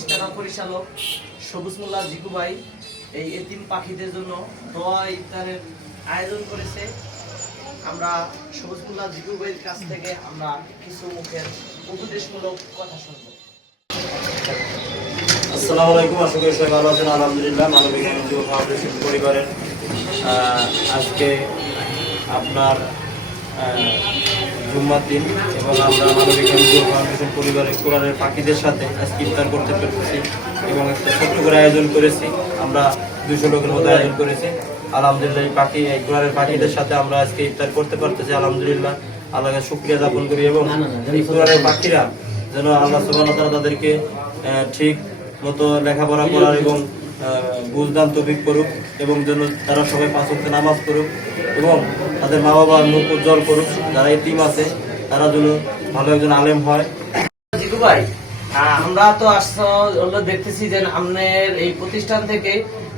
প্রতিষ্ঠাতা পরিচালক সবুজ মোল্লা জিকু ভাই এই এতিম পাখিদের জন্য দোয়া ইফতারের আয়োজন করেছে। আমরা সবুজ মোল্লা জিকু ভাইয়ের কাছ থেকে আমরা কিছু মুখের উপদেশমূলক কথা শুনব। আসসালামু আলাইকুম, আশা করি সবাই ভালো আছেন। আলহামদুলিল্লাহ, মানবিক ফাউন্ডেশন পরিবারের আজকে আপনার জুম্মার দিন এবং আমরা মানবিক এনজিও ফাউন্ডেশন পরিবারের কোরআনের পাখিদের সাথে আজকে ইফতার করতে পেরেছি এবং একটা ছোট্ট করে আয়োজন করেছি। আমরা দুশো লোকের মতো আয়োজন করেছি। আলহামদুলিল্লাহ এই পাখি, এই কোরআনের পাখিদের সাথে আমরা আজকে ইফতার করতে পারতেছি। আলহামদুলিল্লাহ আল্লাহকে শুক্রিয়া জ্ঞাপন করি এবং এই কোরআনের পাখিরা যেন আল্লাহ ওয়া তাআলা তাদেরকে ঠিক মতো লেখাপড়া করার এবং বুঝদান তবিক করুক এবং যেন তারা সবাই পাঁচ নামাজ করুক এবং তাদের মা বাবার মুখ উজ্জ্বল করুক যারা টিম আছে তারা যেন ভালো একজন আলেম হয়। জিতু ভাই আমরা তো আসলে দেখতেছি যে আপনার এই প্রতিষ্ঠান থেকে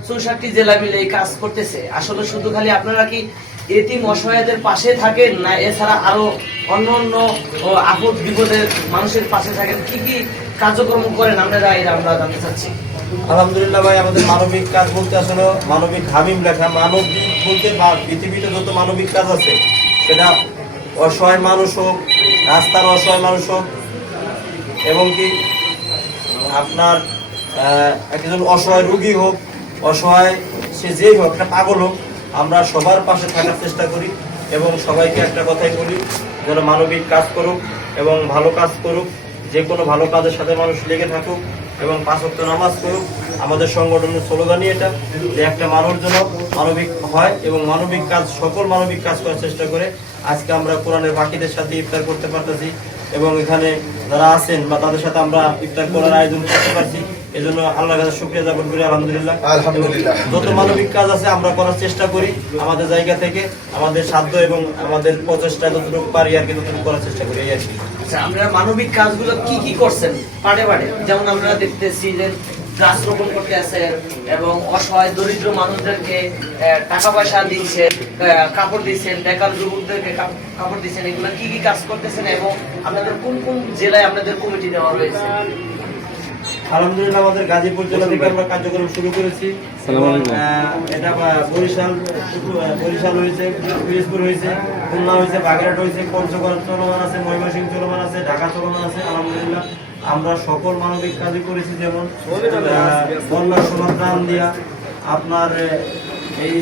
চৌষট্টি জেলা মিলে এই কাজ করতেছে। আসলে শুধু খালি আপনারা কি এতিম অসহায়দের পাশে থাকেন না এছাড়া আরও অন্য অন্য আপদ বিপদের মানুষের পাশে থাকেন? কি কি কার্যক্রম করেন আপনারা এটা আমরা জানতে চাচ্ছি। আলহামদুলিল্লাহ ভাই আমাদের মানবিক কাজ বলতে আসলে মানবিক হামিম লেখা মানবিক বলতে বা পৃথিবীতে যত মানবিক কাজ আছে, সেটা অসহায় মানুষ হোক, রাস্তার অসহায় মানুষ হোক, এবং কি আপনার একজন অসহায় রুগী হোক, অসহায় সে যেই হোক, একটা পাগল হোক, আমরা সবার পাশে থাকার চেষ্টা করি এবং সবাইকে একটা কথাই বলি, যেন মানবিক কাজ করুক এবং ভালো কাজ করুক, যে কোনো ভালো কাজের সাথে মানুষ লেগে থাকুক। এবং পাঁচক্ত নামাজ করুক আমাদের সংগঠনের স্লোগানই এটা যে একটা মানুষ যেন মানবিক হয় এবং মানবিক কাজ সকল মানবিক কাজ করার চেষ্টা করে। আজকে আমরা কোরআনের বাকিদের সাথে ইফতার করতে পারতেছি এবং এখানে যারা আছেন বা তাদের সাথে আমরা ইফতার করার আয়োজন করতে পারছি এই জন্য আল্লাহর কাছে শুক্রিয়া জ্ঞাপন করি আলহামদুলিল্লাহ। আলহামদুলিল্লাহ। যত মানবিক কাজ আছে আমরা করার চেষ্টা করি আমাদের জায়গা থেকে আমাদের সাধ্য এবং আমাদের প্রচেষ্টা যতটুকু পারি আর কি ততটুকু করার চেষ্টা করি এই আর কি। আচ্ছা আমরা মানবিক কাজগুলো কি কি করছেন? পারে পারে। যেমন আমরা দেখতেছি যে গাছ রোপণ করতে আছেন এবং অসহায় দরিদ্র মানুষদেরকে টাকা পয়সা দিচ্ছেন কাপড় দিচ্ছেন, বেকার যুবকদেরকে কাপড় দিচ্ছেন। এগুলো কি কি কাজ করতেছেন এবং আপনাদের কোন কোন জেলায় আপনাদের কমিটি দেওয়া রয়েছে আলহামদুলিল্লাহ আমাদের গাজীপুর জেলা থেকে আমরা কার্যক্রম শুরু করেছি। এটা বরিশাল বরিশাল হয়েছে পিরিজপুর হয়েছে খুলনা হয়েছে বাগেরহাট হয়েছে পঞ্চগড় চলমান আছে ময়মনসিংহ চলমান আছে ঢাকা চলমান আছে আলহামদুলিল্লাহ আমরা সকল মানবিক কাজই করেছি যেমন বন্যার সময় ত্রাণ দিয়া আপনার এই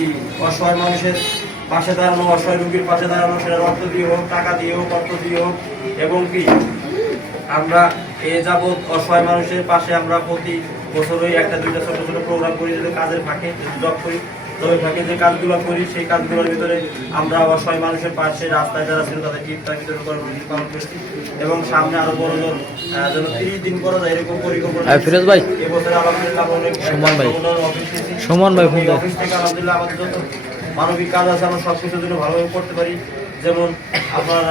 অসহায় মানুষের পাশে দাঁড়ানো অসহায় রোগীর পাশে দাঁড়ানো সেটা রক্ত দিয়ে হোক টাকা দিয়ে হোক অর্থ দিয়ে হোক এবং কি আমরা এ যাবৎ অসহায় মানুষের পাশে আমরা প্রতি বছরই একটা দুইটা ছোট ছোট প্রোগ্রাম করি যদি কাজের ফাঁকে জব করি। তবে ফাঁকে যে কাজগুলো করি সেই কাজগুলোর ভিতরে আমরা অসহায় মানুষের পাশে রাস্তায় যারা ছিল তাদের ইফতার বিতরণ কর্মসূচি পালন করেছি। এবং সামনে আরও বড় জোর যেন তিরিশ দিন করা যায় এরকম পরিকল্পনা ফিরোজ ভাই? এবছর আলহামদুলিল্লাহ অনেক সুমন ভাই। সুমন ভাই অফিস থেকে আলহামদুলিল্লাহ আমাদের যত মানবিক কাজ আছে আমরা সব কিছুর জন্য ভালোভাবে করতে পারি। যেমন আপনার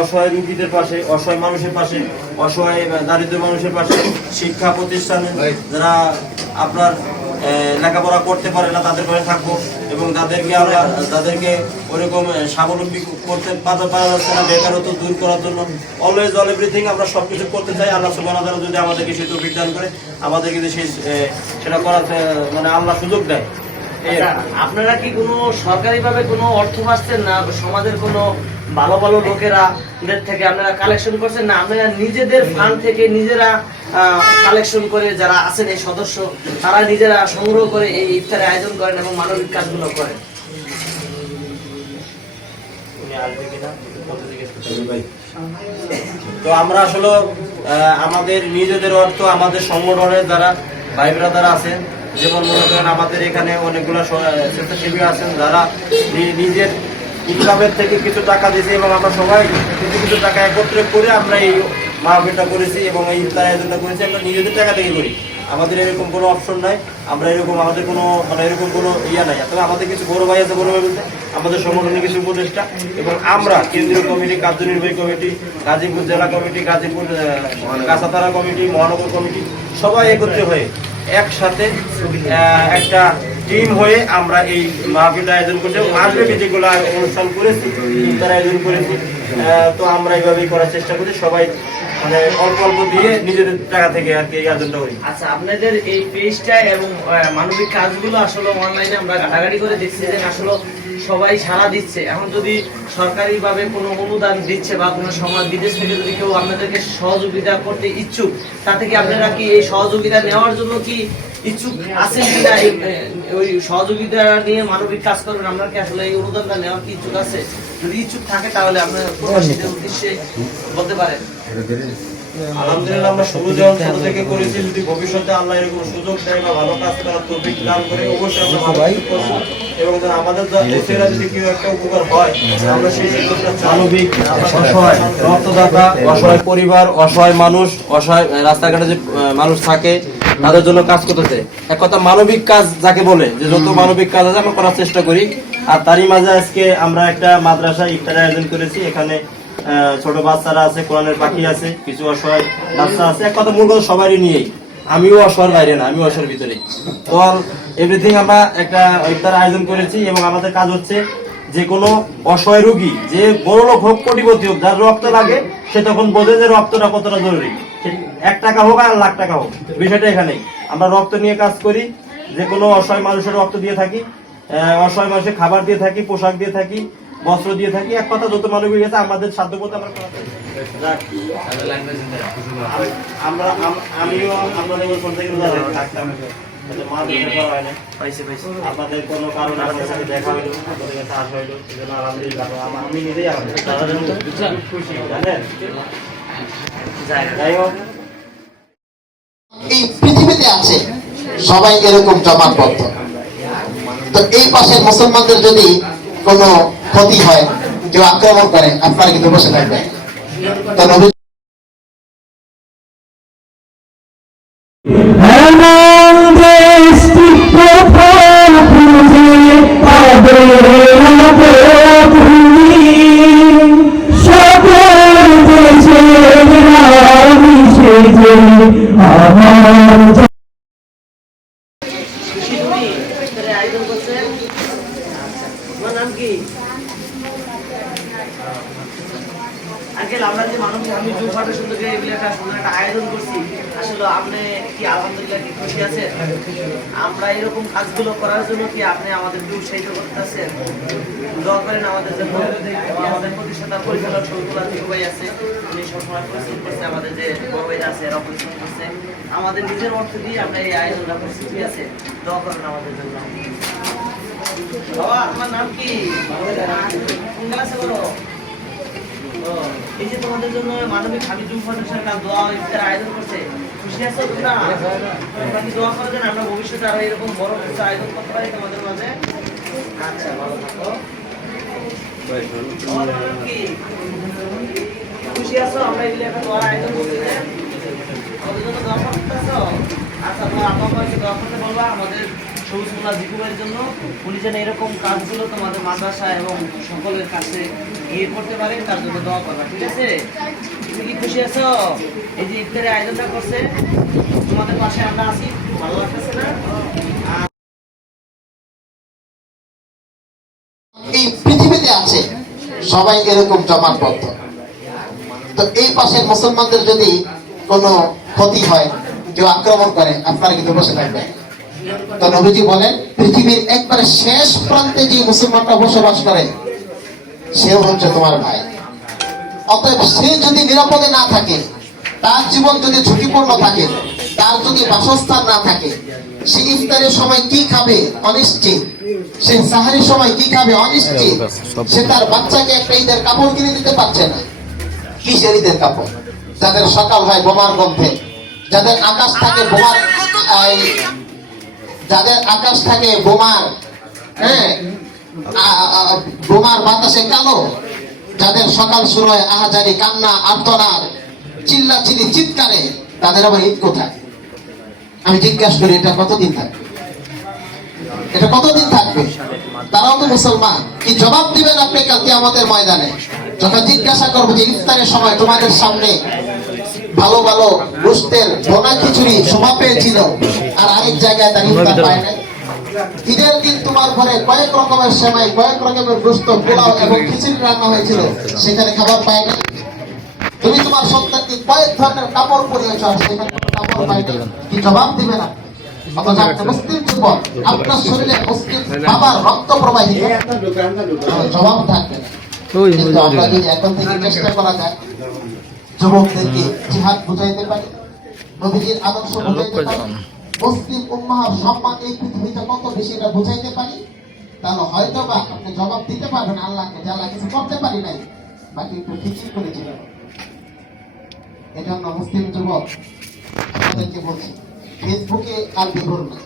অসহায় রুগীদের পাশে অসহায় মানুষের পাশে অসহায় দারিদ্র মানুষের পাশে শিক্ষা প্রতিষ্ঠানে যারা আপনার লেখাপড়া করতে পারে না তাদের পাশে থাকব এবং যাদেরকে আমরা যাদেরকে ওরকম স্বাবলম্বী করতে পারা পারা যাচ্ছে না বেকারত্ব দূর করার জন্য। অলওয়েজ অল এভরিথিং আমরা সব কিছু করতে চাই। আল্লাহ সুবহানাহু ওয়া যদি আমাদেরকে সেই তৌফিক দান করে আমাদেরকে যদি সেই সেটা করার মানে আল্লাহ সুযোগ দেয়। আর আচ্ছা। আপনারা কি কোনো সরকারিভাবে কোনো অর্থ পাচ্ছেন না? সমাজের কোনো ভালো ভালো লোকেরা থেকে আপনারা কালেকশন করছেন না, আপনারা নিজেদের ফান্ড থেকে নিজেরা কালেকশন করে যারা আছেন এই সদস্য, তারা নিজেরা সংগ্রহ করে এই ইফতারের আয়োজন করেন এবং মানবিক কাজগুলো করেন। তো আমরা আসলে আমাদের নিজেদের অর্থ আমাদের সংগঠনের দ্বারা ভাই ব্রাদার আছেন, যেমন মনে করেন আমাদের এখানে অনেকগুলো স্বেচ্ছাসেবী আছেন, যারা নিজের ইনকামের থেকে কিছু টাকা দিয়েছে এবং আমরা সবাই কিছু কিছু টাকা একত্রে করে আমরা এই মাহফিলটা করেছি এবং এই ইফতার আয়োজনটা করেছি, আমরা নিজেদের টাকা থেকে করি। আমাদের এরকম কোনো অপশন নাই, আমরা এরকম আমাদের কোনো মানে এরকম কোনো ইয়া নাই। তবে আমাদের কিছু বড় ভাই আছে, বড় ভাই বলতে, আমাদের সংগঠনের কিছু উপদেষ্টা এবং আমরা কেন্দ্রীয় কমিটি, কার্যনির্বাহী কমিটি, গাজীপুর জেলা কমিটি, গাজীপুর কাঁচাতারা কমিটি, মহানগর কমিটি, সবাই একত্রে হয়ে একসাথে একটা টিম হয়ে আমরা এই মাহফিলটা আয়োজন করছি আগে মাহফিলে যেগুলো অনুষ্ঠান করেছি তার আয়োজন করেছি তো আমরা এইভাবেই করার চেষ্টা করি সবাই মানে অল্প অল্প দিয়ে নিজেদের টাকা থেকে আর কি আয়োজনটা করি। আচ্ছা আপনাদের এই পেজটা এবং মানবিক কাজগুলো আসলে অনলাইনে আমরা ঘাটাঘাটি করে দেখছি যে আসলে সবাই সাড়া দিচ্ছে। এখন যদি সরকারিভাবে কোনো অনুদান দিচ্ছে বা কোনো সমাজ, বিদেশ থেকে যদি কেউ আপনাদেরকে সহযোগিতা করতে ইচ্ছুক, তাতে কি আপনারা কি এই সহযোগিতা নেওয়ার জন্য কি ইচ্ছুক আছেন কিনা ওই সহযোগিতা নিয়ে মানবিক কাজ করবেন আমরা কি আসলে এই অনুদানটা নেওয়ার কি ইচ্ছুক আছে? যদি ইচ্ছুক থাকে তাহলে আপনার উদ্দেশ্যে বলতে পারেন। আলহামদুলিল্লাহ আমরা শুরু যখন ছোট থেকে করেছি যদি ভবিষ্যতে আল্লাহ এরকম সুযোগ দেয় বা ভালো কাজ করার তৌফিক দান করে অবশ্যই আমরা এবং আমাদের দেশেরা যদি কেউ একটা উপকার হয় আমরা সেই সুযোগটা মানবিক অসহায় রক্তদাতা অসহায় পরিবার অসহায় মানুষ অসহায় রাস্তাঘাটে যে মানুষ থাকে তাদের জন্য কাজ করতেছে। এক কথা মানবিক কাজ যাকে বলে যে যত মানবিক কাজ আছে আমরা করার চেষ্টা করি। আর তারই মাঝে আজকে আমরা একটা মাদ্রাসা ইফতার আয়োজন করেছি। এখানে ছোট বাচ্চারা আছে, কোরআনের পাখি আছে, কিছু অসহায় বাচ্চা আছে। এক কথা, মূল কথা সবারই নিয়েই। আমিও অসহায়ের বাইরে না, আমিও অসহায়ের ভিতরে তো এভরিথিং আমরা একটা ইফতার আয়োজন করেছি এবং আমাদের কাজ হচ্ছে যে কোনো অসহায় রোগী, যে বড় লোক হোক, কোটিপতি হোক, যার রক্ত লাগে, সে তখন বোঝে যে রক্তটা কতটা জরুরি। এক টাকা হোক আর লাখ টাকা হোক, বিষয়টা এখানেই। আমরা রক্ত নিয়ে কাজ করি, যে কোনো অসহায় মানুষের রক্ত দিয়ে থাকি অসহায় মানুষের খাবার দিয়ে থাকি, পোশাক দিয়ে থাকি বস্ত্র দিয়ে থাকি এক কথা যত মানবিক গেছে আমাদের সাধ্য মতো আমরা আমরা আমিও আপনাদের থাকতাম আপনাদের কোনো কারণে সাথে দেখা হইল আপনাদের কাছে আসা হইল আমি নিজেই খুশি জানেন? যাই হোক। এই পৃথিবীতে আছে সবাই এরকম জমাটবদ্ধ তো এই পাশের মুসলমানদের যদি কোনো ক্ষতি হয় কেউ আক্রমণ করে আপনারা কিন্তু বসে থাকবেন। তো নবী আঙ্কেল আমরা যে মানুষ আমি ফাটা সুন্দর করে এগুলো একটা সুন্দর একটা আয়োজন করছি, আসলে আপনি কি আলহামদুলিল্লাহ কি খুশি আছেন? আমরা এরকম কাজগুলো করার জন্য কি আপনি আমাদেরকে উৎসাহিত করতেছেন? দোয়া করেন আমাদের এবং আমাদের প্রতিষ্ঠাতা পরিচালক শরীফুল্লাহ জিকু ভাই আছে, উনি সবসময় পরিশ্রম করছে, আমাদের যে বড় ভাইরা আছে, এরা করছে। আমাদের নিজের অর্থ দিয়ে আমরা এই আয়োজনটা করছি, ঠিক আছে? দোয়া করেন আমাদের জন্য। বাবা, তোমার নাম কি? ক্লাসে করো এই তোমাদের জন্য মানবিক হামিদুল ফাউন্ডেশন দোয়া ইফতার আয়োজন করছে খুশি আছো তোমরা তোমরা কি দোয়া করে দেন আমরা ভবিষ্যতে আরও এরকম বড় কিছু আয়োজন করতে পারি তোমাদের মাঝে? আচ্ছা ভালো থাকো? খুশি আছো? আমরা এগুলো একটা দোয়ার আয়োজন করছি যে? আমাদের জন্য দোয়া করতেছো আচ্ছা তোমার আম্মাকে দোয়া করতে বলবা, আমাদের সবুজ মোল্লা জিকুবের জন্য উনি যেন এরকম কাজগুলো তোমাদের মাদ্রাসা এবং সকলের কাছে গিয়ে করতে পারে তার জন্য দোয়া করবা, ঠিক আছে? তুমি কি খুশি আছো? এই যে ইফতারের আয়োজনটা করছে, তোমাদের পাশে আমরা আছি, ভালো লাগতেছে না? এই পৃথিবীতে আছে, সবাই এরকম জমাটবদ্ধ তো এই পাশের মুসলমানদের যদি কোনো ক্ষতি হয়, কেউ আক্রমণ করে, আপনারা কিন্তু বসে থাকবেন। তো নবীজি বলেন পৃথিবীর একবারে শেষ প্রান্তে যে মুসলমানরা বসবাস করে, সেও হচ্ছে তোমার ভাই। অতএব সে যদি নিরাপদে না থাকে, তার জীবন যদি ঝুঁকিপূর্ণ থাকে, তার যদি বাসস্থান না থাকে, সে ইফতারের সময় কি খাবে অনিশ্চিত, সে সাহারির সময় কি খাবে অনিশ্চিত, সে তার বাচ্চাকে একটা ঈদের কাপড় কিনে দিতে পারছে না। কিসের ঈদের কাপড়? যাদের সকাল হয় বোমার গন্ধে, যাদের আকাশ থাকে বোমার যাদের আকাশ থাকে বোমার হ্যাঁ? বোমার বাতাসে কালো। যাদের সকাল শুরু হয় আহাজারি, কান্না আর্তনার চিল্লা চিল্লি চিৎকারে, তাদের আবার ঈদ কোথায়? আমি জিজ্ঞাসা করি, এটা কতদিন থাকবে? এটা কতদিন থাকবে? তারাও তো মুসলমান। কি জবাব দিবেন আপনি কালকে আমাদের ময়দানে? যখন জিজ্ঞাসা করব যে ইফতারের সময় তোমাদের সামনে ভালো ভালো গোস্তের বোনা খিচুড়ি শোভা পেয়েছিল। আর আরেক জায়গায় ইফতার পায় নাই। ঈদের দিন তোমার ঘরে কয়েক রকমের সেমাই কয়েক রকমের গোস্ত পোলাও এবং খিচুড়ি রান্না হয়েছিল। সেখানে খাবার পায় না তুমি তোমার সন্তানকে কয়েক ধরনের কাপড় পরিয়েছ আর সেখানে কাপড় পাইনি কি জবাব দিবে না? অথচ একটা মুসলিম যুবক আপনার শরীরে মুসলিম বাবার রক্ত প্রবাহিত। জবাব থাকবে না। কিন্তু আমরা যদি এখন থেকে চেষ্টা করা যায় যুবকদেরকে জিহাদ বুঝাইতে পারি নবীজির আদর্শ বুঝাইতে পারি মুসলিম উম্মাহর সম্মান এই পৃথিবীতে কত বেশি এটা বুঝাইতে পারি? তাহলে হয়তো বা আপনি জবাব দিতে পারবেন আল্লাহকে যে আল্লাহ কিছু করতে পারি নাই। বাকি একটু ফিকির করে জীবন এজন্য মুসলিম যুবক আপনাদেরকে বলছি ফেসবুকে আর বিভোর না।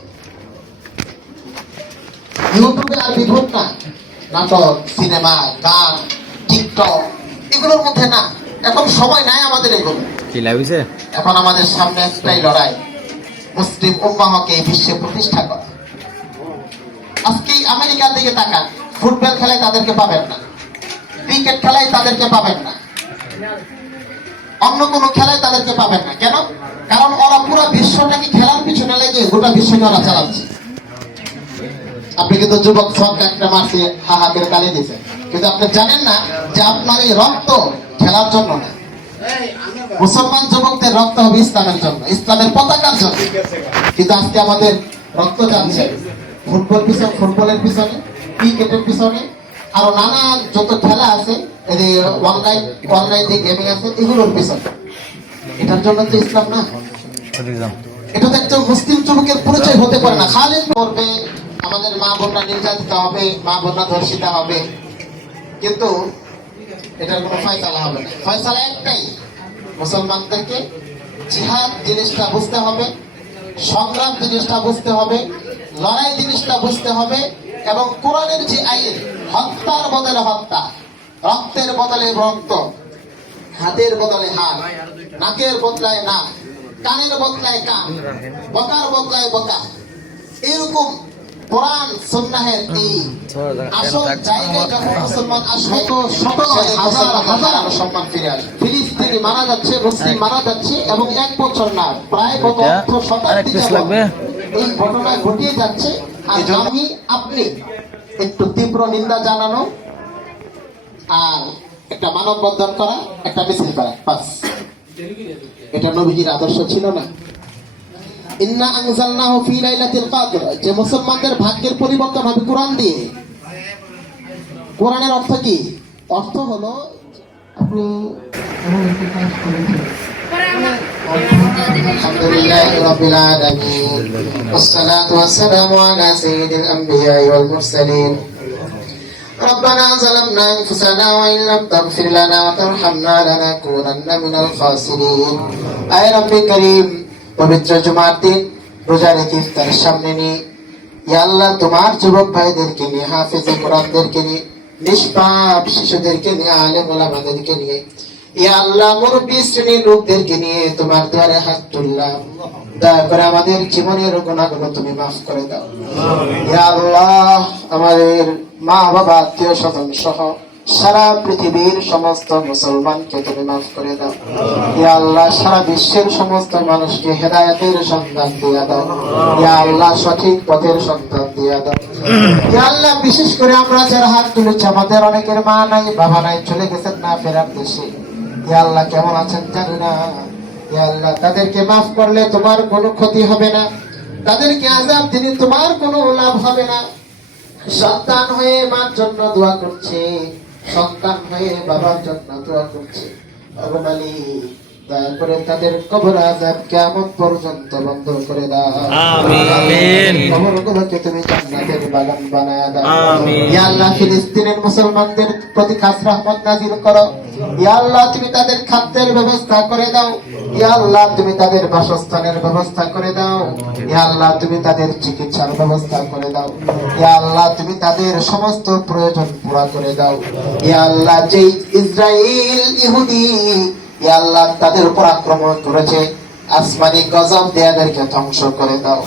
ইউটিউবে আর বিভোর না। নাটক সিনেমা গান টিকটক এগুলোর মধ্যে না। এখন সময় নাই আমাদের এগুলো কি লাগছে এখন আমাদের সামনে একটাই লড়াই। মুসলিম উম্মাহকে এই বিশ্বে প্রতিষ্ঠা করা। আজকে আমেরিকার দিকে তাকান ফুটবল খেলায় তাদেরকে পাবেন না। ক্রিকেট খেলায় তাদেরকে পাবেন না। অন্য কোনো খেলায় তাদেরকে পাবেন না। কেন? কারণ ওরা পুরো বিশ্বটাকে খেলার পিছনে লেগে গোটা বিশ্বকে ওরা চালাচ্ছে। আপনি কিন্তু যুবক সবকে একটা মাসে হাহা করে গালি দিয়েছেন। কিন্তু আপনি জানেন না যে আপনার এই রক্ত খেলার জন্য না। মুসলমান যুবকদের রক্ত হবে ইসলামের জন্য ইসলামের পতাকার জন্য। কিন্তু আজকে আমাদের রক্ত যাচ্ছে ফুটবল পিছনে ফুটবলের পিছনে ক্রিকেটের পিছনে আরও নানা যত খেলা আছে এই অনলাইন অনলাইন যে গেমিং আছে এগুলোর পিছনে। এটার জন্য তো ইসলাম না। এটা তো একজন মুসলিম যুবকের পরিচয় হতে পারে না। খালিদ করবে আমাদের মা বোনরা নির্যাতিত হবে, মা বোনরা ধর্ষিত হবে। কিন্তু এটার কোনো ফয়সালা হবে না। ফয়সালা একটাই, মুসলমানদেরকে জিহাদ জিনিসটা বুঝতে হবে, সংগ্রাম জিনিসটা বুঝতে হবে, লড়াই জিনিসটা বুঝতে হবে, এবং কোরআনের যে আইন, হত্যার বদলে হত্যা, রক্তের বদলে রক্ত, হাতের বদলে হাত, নাকের বদলায় নাক, কানের বদলায় কান, বকার বদলায় বকা, এরকম কোরআন সুন্নাহের এই আসল জায়গায় যখন মুসলমান আসবে তো শত হাজার হাজার সম্মান ফিরে আসবে। ফিলিস্তিনি মারা যাচ্ছে মুসলিম মারা যাচ্ছে এবং এক বছর না প্রায় গত অর্ধ শতাব্দী? এই ঘটনা ঘটিয়ে যাচ্ছে। আর আমি আপনি একটু তীব্র নিন্দা জানানো আর একটা মানববন্ধন করা একটা মিছিল করা বাস। এটা নবীজির আদর্শ ছিল না। ইন্না আনজালনাহু ফি লাইলাতিল কদর যে মুসলমানদের ভাগ্যের পরিবর্তন হবে কোরআন দিয়ে কোরআনের অর্থ কি অর্থ হলো আপনি এমন একটি কাজ করেছেন الحمد لله رب العالمين والصلاة والسلام على سيد الأنبياء والمرسلين ربنا ظلمنا أنفسنا وإن لم تغفر لنا وترحمنا لنكونن من الخاسرين أي رب كريم পবিত্র জুমার দিন রোজা রেখে ইফতারের সামনে নিয়ে। ইয়া আল্লাহ তোমার যুবক ভাইদেরকে নিয়ে হাফেজে কোরআনদেরকে নিয়ে নিষ্পাপ শিশুদেরকে নিয়ে আলেম ওলামাদেরকে নিয়ে। ইয়া আল্লাহ মুরব্বী শ্রেণির লোকদেরকে নিয়ে তোমার দ্বারে হাত তুললাম। দয়া করে আমাদের জীবনের গুণাগুলো তুমি মাফ করে দাও। ইয়া আল্লাহ আমাদের মা বাবা আত্মীয় স্বজন সহ সারা পৃথিবীর সমস্ত মুসলমানকে তুমি মাফ করে দাও। ইয়া আল্লাহ, সারা বিশ্বের সমস্ত মানুষকে হেদায়তের সন্ধান দিয়া দাও। ইয়া আল্লাহ, সঠিক পথের সন্ধান দিয়া দাও। ইয়া আল্লাহ, বিশেষ করে আমরা যারা হাত তুলেছি, আমাদের অনেকের মা নাই, বাবা নাই, চলে গেছেন না ফেরার দেশে। ইয়া আল্লাহ, কেমন আছেন জানি না ইয়া আল্লাহ, তাদেরকে মাফ করলে তোমার কোনো ক্ষতি হবে না। তাদেরকে আজাব দিলে তোমার কোনো লাভ হবে না। সন্তান হয়ে মার জন্য দোয়া করছে। সন্তান হয়ে বাবার জন্য দোয়া করছে। অগমালি দয়া করে তাদের কবর আজাব কেমন পর্যন্ত বন্ধ করে দাও। তুমি জান্নাতের বাগান বানায় দাও। ইয়া আল্লাহ ফিলিস্তিনের মুসলমানদের প্রতি খাস রহমত নাজিল করো। ইয়া আল্লাহ তুমি তাদের খাদ্যের ব্যবস্থা করে দাও। ইয়া আল্লাহ তুমি তাদের বাসস্থানের ব্যবস্থা করে দাও। ইয়া আল্লাহ তুমি তাদের চিকিৎসার ব্যবস্থা করে দাও। আল্লাহ, তুমি তাদের সমস্ত প্রয়োজন পুরা করে দাও। ইয়া আল্লাহ, যেই ইসরায়েল ইহুদি ইয়া আল্লাহ, তাদের উপর আক্রমণ করেছে, আসমানি গজব দেয়াদেরকে ধ্বংস করে দাও।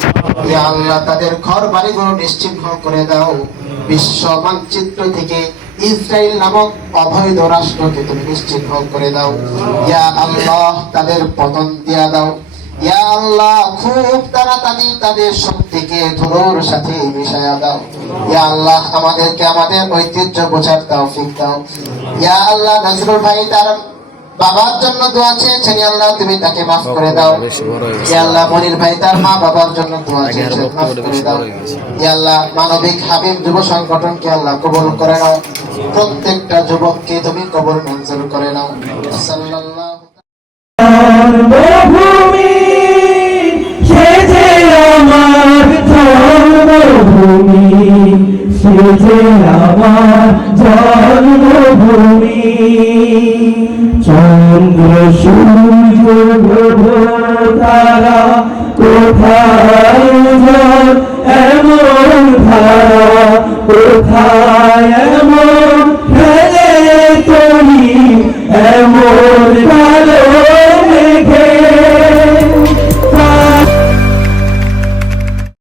ইয়া আল্লাহ, তাদের ঘর বাড়িগুলো নিশ্চিহ্ন করে দাও। বিশ্ব মানচিত্র থেকে ইসরায়েল নামক অবৈধ রাষ্ট্রকে তুমি নিশ্চিহ্ন করে দাও। ইয়া আল্লাহ, তাদের পতন দিয়া দাও। ইয়া আল্লাহ খুব তাড়াতাড়ি তাদের শক্তিকে ধুলোর সাথে মিশায়া দাও। ইয়া আল্লাহ আমাদেরকে আমাদের ঐতিহ্য বোঝার তৌফিক দাও। ইয়া আল্লাহ নজরুল ভাই তার বাবার জন্য দোয়া চেয়েছেন। আল্লাহ তুমি তাকে মাফ করে দাও। আল্লাহ মনির ভাই তার মা বাবার জন্য দোয়া চেয়েছেন। মাফ করে দাও। আল্লাহ মানবিক হাবিব যুব সংগঠনকে আল্লাহ কবুল করে নাও। প্রত্যেকটা যুবককে তুমি কবুল মঞ্জুর করে নাও। সাল্লাল্লাহু জন্মভূমি সে যে আমার জন্মভূমি। চন্দ্র সূর্য তারা কোথায়?